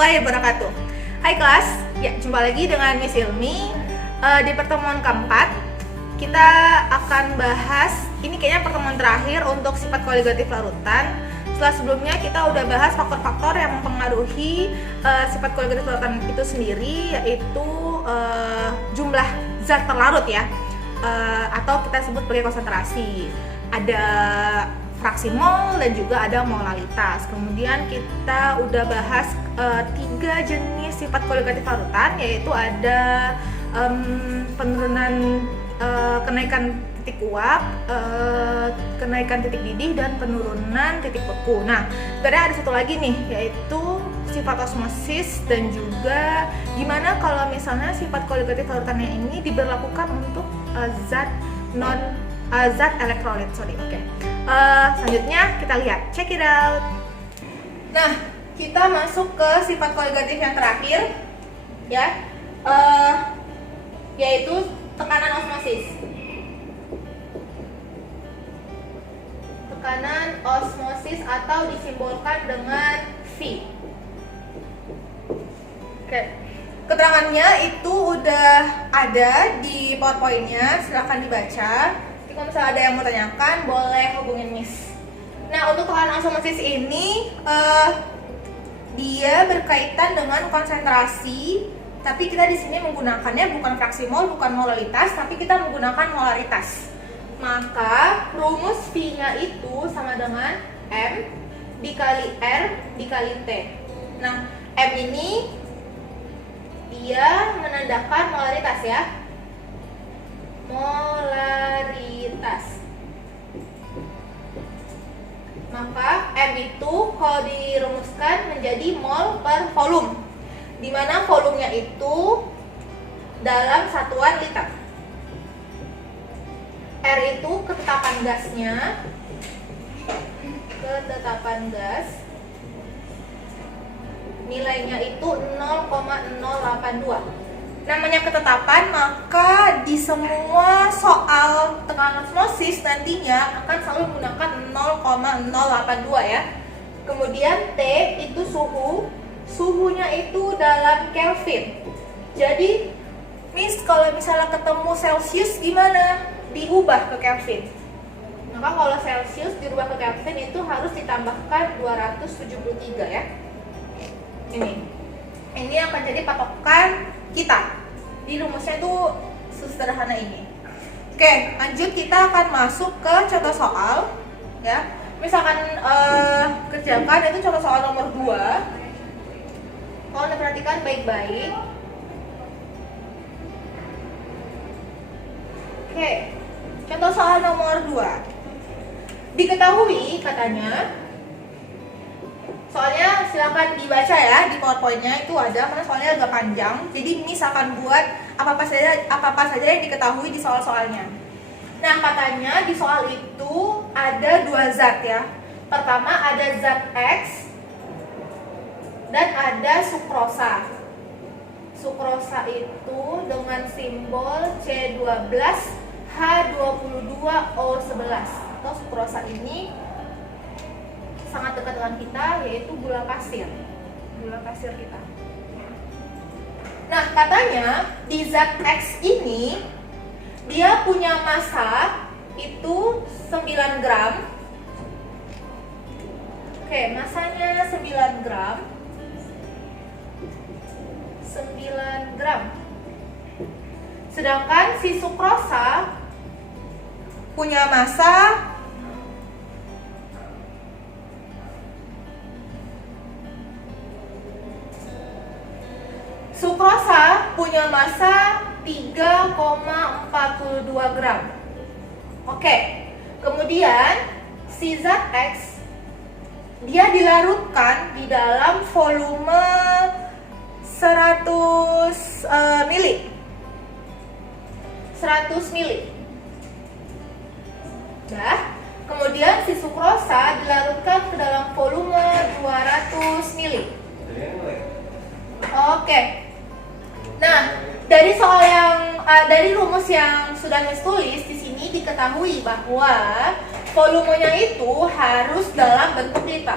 warahmatullahi wabarakatuh. Hai kelas, ya jumpa lagi dengan Miss Ilmi. Di pertemuan keempat kita akan bahas, ini kayaknya pertemuan terakhir untuk sifat koligatif larutan. Setelah sebelumnya kita udah bahas faktor-faktor yang mempengaruhi sifat koligatif larutan itu sendiri, yaitu jumlah zat terlarut ya, atau kita sebut sebagai konsentrasi. Ada fraksi mol dan juga ada molalitas. Kemudian kita udah bahas 3 jenis sifat koligatif larutan, yaitu ada penurunan kenaikan titik uap, kenaikan titik didih, dan penurunan titik beku. Nah, sebenarnya ada satu lagi nih, yaitu sifat osmosis, dan juga gimana kalau misalnya sifat koligatif larutannya ini diberlakukan untuk zat elektrolit. Oke. Selanjutnya kita lihat, check it out. Nah, kita masuk ke sifat koligatif yang terakhir, ya, yaitu tekanan osmosis. Tekanan osmosis atau disimbolkan dengan V. Oke. Keterangannya itu udah ada di PowerPoint-nya, silahkan dibaca. Jadi kalau misalnya ada yang mau tanyakan, boleh hubungin Miss. Nah, untuk tekanan osmosis ini dia berkaitan dengan konsentrasi, tapi kita di sini menggunakannya bukan fraksi mol, bukan molalitas, tapi kita menggunakan molaritas. Maka rumus V-nya itu sama dengan M dikali R dikali T. Nah, M ini dia menandakan molaritas ya. Molaritas. Maka M itu kalau dirumuskan menjadi mol per volume, di mana volumenya itu dalam satuan liter. R itu ketetapan gasnya, nilainya itu 0,082. Namanya ketetapan, maka di semua soal tekanan osmosis nantinya akan selalu menggunakan 0,082 ya. Kemudian T itu suhunya itu dalam Kelvin. Jadi Miss kalau misalnya ketemu Celsius gimana? Diubah ke Kelvin. Maka kalau Celsius dirubah ke Kelvin itu harus ditambahkan 273 ya. Ini akan jadi patokan kita. Di rumusnya itu sesederhana ini. Oke, lanjut kita akan masuk ke contoh soal ya. Misalkan kerjakan itu contoh soal nomor 2. Tolong diperhatikan baik-baik. Oke, contoh soal nomor 2. Diketahui katanya, soalnya silakan dibaca ya, di PowerPoint-nya itu ada, karena soalnya agak panjang. Jadi Miss akan buat apa-apa saja yang diketahui di soal-soalnya. Nah, katanya di soal itu ada 2 zat ya. Pertama ada zat X dan ada sukrosa. Sukrosa itu dengan simbol C12H22O11. Atau sukrosa ini sangat dekat dengan kita, yaitu gula pasir kita. Nah, katanya di zat X ini dia punya massa itu 9 gram. Oke, massanya 9 gram. 9 gram. Sedangkan si sukrosa punya massa 3,42 gram. Oke. Kemudian si zat X dia dilarutkan di dalam volume 100 mili. 100 mili. Nah, kemudian si sukrosa dilarutkan ke dalam volume 200 mili. Oke. Nah, dari rumus yang sudah Miss tulis di sini diketahui bahwa volumenya itu harus dalam bentuk liter.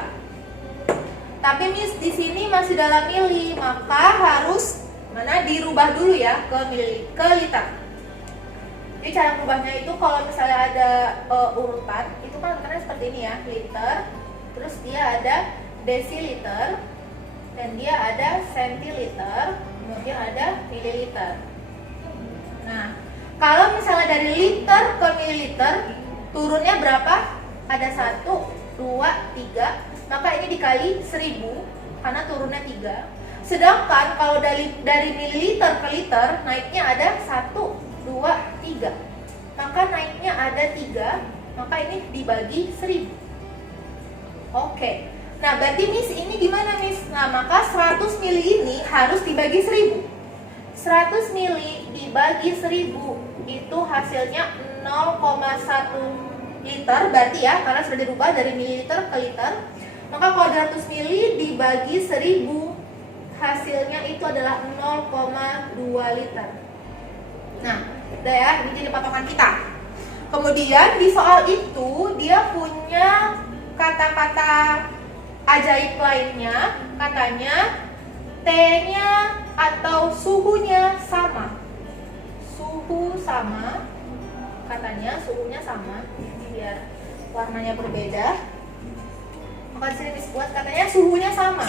Tapi Miss di sini masih dalam mili, maka harus dirubah dulu ya ke liter. Jadi cara merubahnya itu kalau misalnya ada urutan, itu kan urutannya seperti ini ya, liter, terus dia ada desiliter, dan dia ada sentiliter, kemudian ada mililiter. Nah, kalau misalnya dari liter ke mililiter, turunnya berapa? Ada 1, 2, 3, maka ini dikali 1000, karena turunnya 3. Sedangkan kalau dari mililiter ke liter, naiknya ada 1, 2, 3, maka naiknya ada 3, maka ini dibagi 1000. Oke, nah berarti Miss ini gimana Miss? Nah maka 100 mili ini harus dibagi 1000. 100 mili dibagi 1000 itu hasilnya 0,1 liter berarti ya, karena sudah dirubah dari mililiter ke liter. Maka kalau 200 mili dibagi 1000, hasilnya itu adalah 0,2 liter. Nah, udah ya, ini jadi patokan kita. Kemudian di soal itu dia punya kata-kata ajaib lainnya, katanya T-nya atau suhunya sama. Suhu sama, katanya suhunya sama. Ini biar warnanya berbeda. Maka di sini disebut katanya suhunya sama.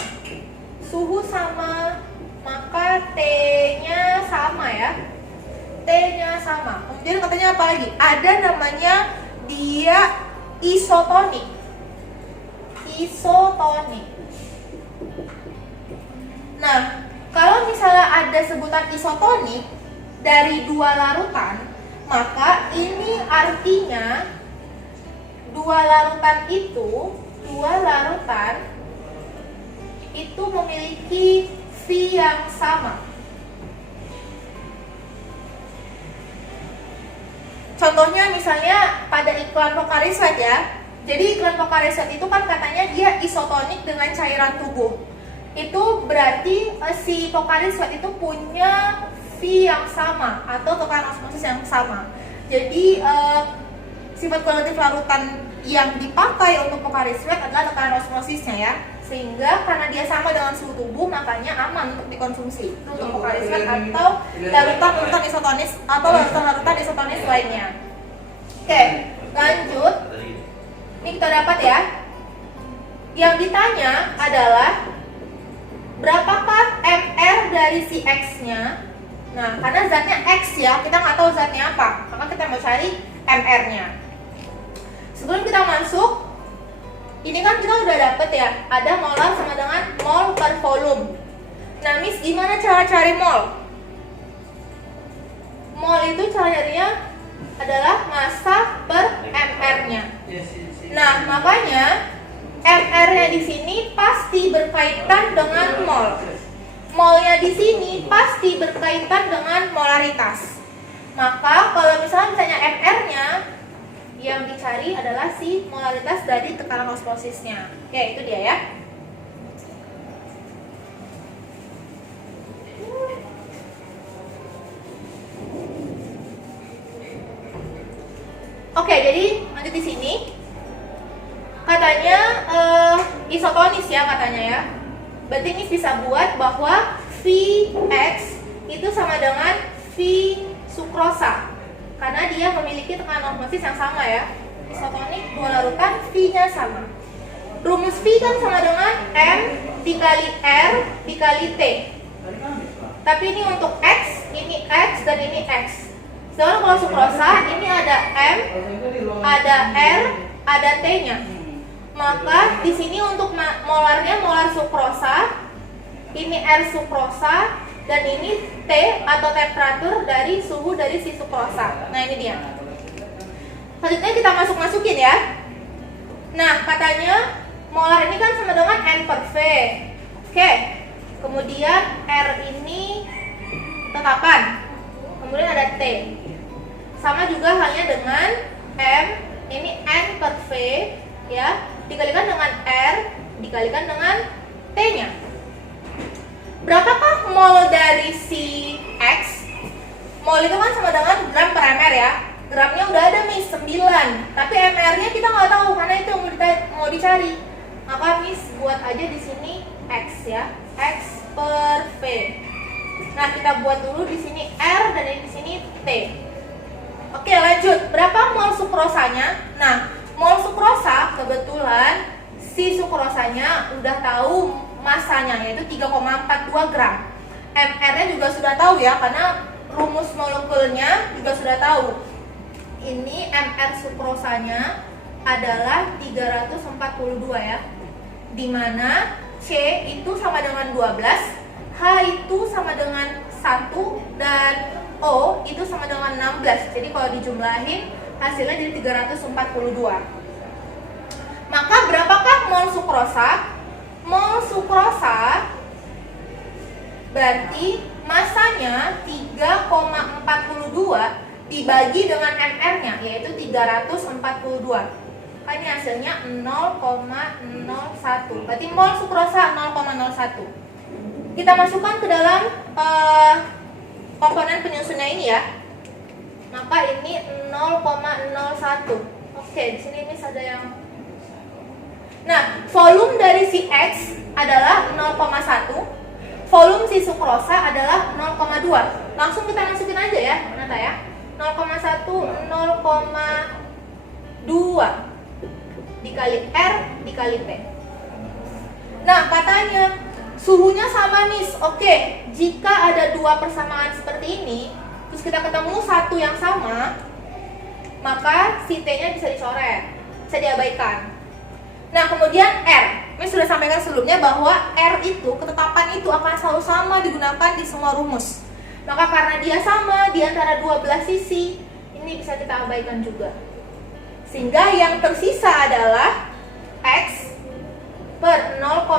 Suhu sama, maka T-nya sama ya. T-nya sama. Kemudian katanya apa lagi? Ada namanya dia isotonik. Isotonik. Nah, kalau misalnya ada sebutan isotonik dari dua larutan, maka ini artinya dua larutan itu memiliki V yang sama. Contohnya misalnya pada iklan Pocari Sweat ya. Jadi iklan Pocari Sweat itu kan katanya dia isotonik dengan cairan tubuh. Itu berarti si Pocari Sweat itu punya V yang sama atau tekanan osmosis yang sama. Jadi sifat kualitatif larutan yang dipakai untuk Pocari Sweat adalah tekanan osmosisnya ya. Sehingga karena dia sama dengan suhu tubuh, makanya aman untuk dikonsumsi. Itu untuk Pocari Sweat atau larutan isotonis atau larutan isotonis lainnya. Oke, lanjut. Ini kita dapat ya. Yang ditanya adalah berapakah MR dari si X-nya? Nah, karena zatnya X ya, kita nggak tahu zatnya apa, maka kita mau cari MR-nya. Sebelum kita masuk, ini kan kita udah dapet ya, ada molar sama dengan mol per volume. Nah, Miss, gimana cara cari mol? Mol itu cara carinya adalah massa per MR-nya. Nah, makanya MR-nya di sini pasti berkaitan dengan mol. Molnya di sini pasti berkaitan dengan molaritas. Maka kalau misalnya MR-nya, yang dicari adalah si molaritas dari tekanan osmosisnya. Oke, itu dia ya. Oke, jadi lanjut di sini. Katanya isotonis ya katanya ya. Berarti ini bisa buat bahwa Vx itu sama dengan V sukrosa. Karena dia memiliki tekanan osmosis yang sama ya. Isotonik dua larutan, V-nya sama. Rumus V kan sama dengan M dikali R dikali T. Tapi ini untuk X, ini X dan ini X. Sedangkan kalau sukrosa, ini ada M, ada R, ada T-nya. Maka di sini untuk molarnya molar sukrosa, ini R sukrosa, dan ini T atau temperatur dari suhu dari si sukrosa. Nah ini dia. Selanjutnya kita masukin ya. Nah katanya molar ini kan sama dengan N per V. Oke. Kemudian R ini tetapan. Kemudian ada T. Sama juga halnya dengan M, ini N per V ya, dikalikan dengan R, dikalikan dengan T-nya. Berapakah mol dari si X? Mol itu kan sama dengan gram per mr ya. Gramnya udah ada Miss 9, tapi mr-nya kita nggak tahu karena itu yang mau dicari. Maka Miss buat aja di sini X ya, X per V. Nah, kita buat dulu di sini R dan di sini T. Oke, lanjut. Berapa mol sukrosanya? Nah, mol sukrosa kebetulan si sukrosanya udah tahu masanya, yaitu 3,42 gram. MR-nya juga sudah tahu ya, karena rumus molekulnya juga sudah tahu. Ini MR sukrosanya adalah 342 ya, dimana C itu sama dengan 12, H itu sama dengan 1, dan O itu sama dengan 16. Jadi kalau dijumlahin hasilnya jadi 342. Maka berapakah mol sukrosa? Mol sukrosa berarti masanya 3,42 dibagi dengan MR-nya, yaitu 342. Ini hasilnya 0,01. Berarti mol sukrosa 0,01. Kita masukkan ke dalam komponen penyusunnya ini ya. Maka ini 0,01. Oke, di sini Miss ada yang. Nah, volume dari si X adalah 0,1. Volume si sukrosa adalah 0,2. Langsung kita masukin aja ya, Nata ya. 0,1, 0,2 dikali R dikali T. Nah, katanya suhunya sama nih. Oke, jika ada dua persamaan seperti ini, terus kita ketemu satu yang sama, maka si T-nya bisa dicoret, bisa diabaikan. Nah, kemudian R. Miss sudah sampaikan sebelumnya bahwa R itu, ketetapan itu akan selalu sama digunakan di semua rumus. Maka karena dia sama di antara dua belah sisi, ini bisa kita abaikan juga. Sehingga yang tersisa adalah X per 0,1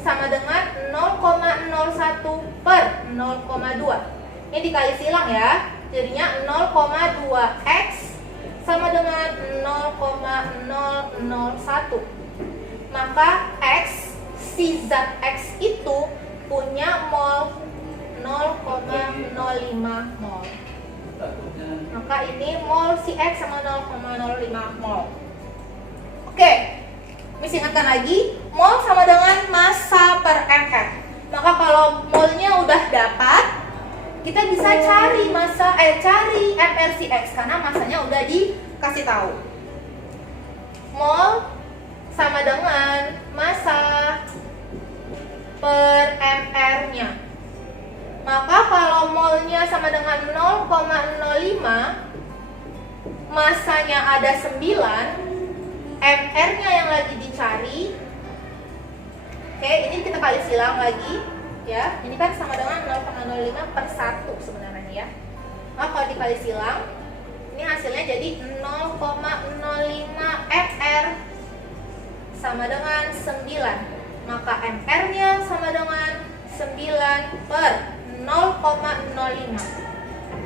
sama dengan 0,01 per 0,2. Ini dikali silang ya, jadinya 0,2X sama dengan 0,001. Maka X, si zat X itu punya mol 0,05 mol. Maka ini mol si X sama 0,05 mol. Oke, Miss ingatkan lagi, mol sama dengan massa per MR. Maka kalau molnya udah dapat, kita bisa cari cari MR si X karena massanya udah dikasih tahu. Mol sama dengan massa per MR-nya. Maka kalau molnya sama dengan 0,05, massanya ada 9, MR-nya yang lagi dicari. Oke, ini kita kali silang lagi ya. Ini kan sama dengan 0,05 per 1 sebenarnya ya. Maka kalau dikali silang, ini hasilnya jadi 0,05 MR sama dengan 9. Maka MR-nya sama dengan 9 per 0,05.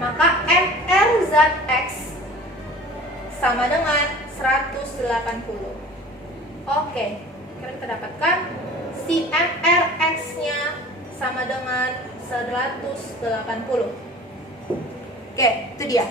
Maka MR zat X sama dengan 180. Oke, kita dapatkan si MR X-nya sama dengan 180. Oke, itu dia.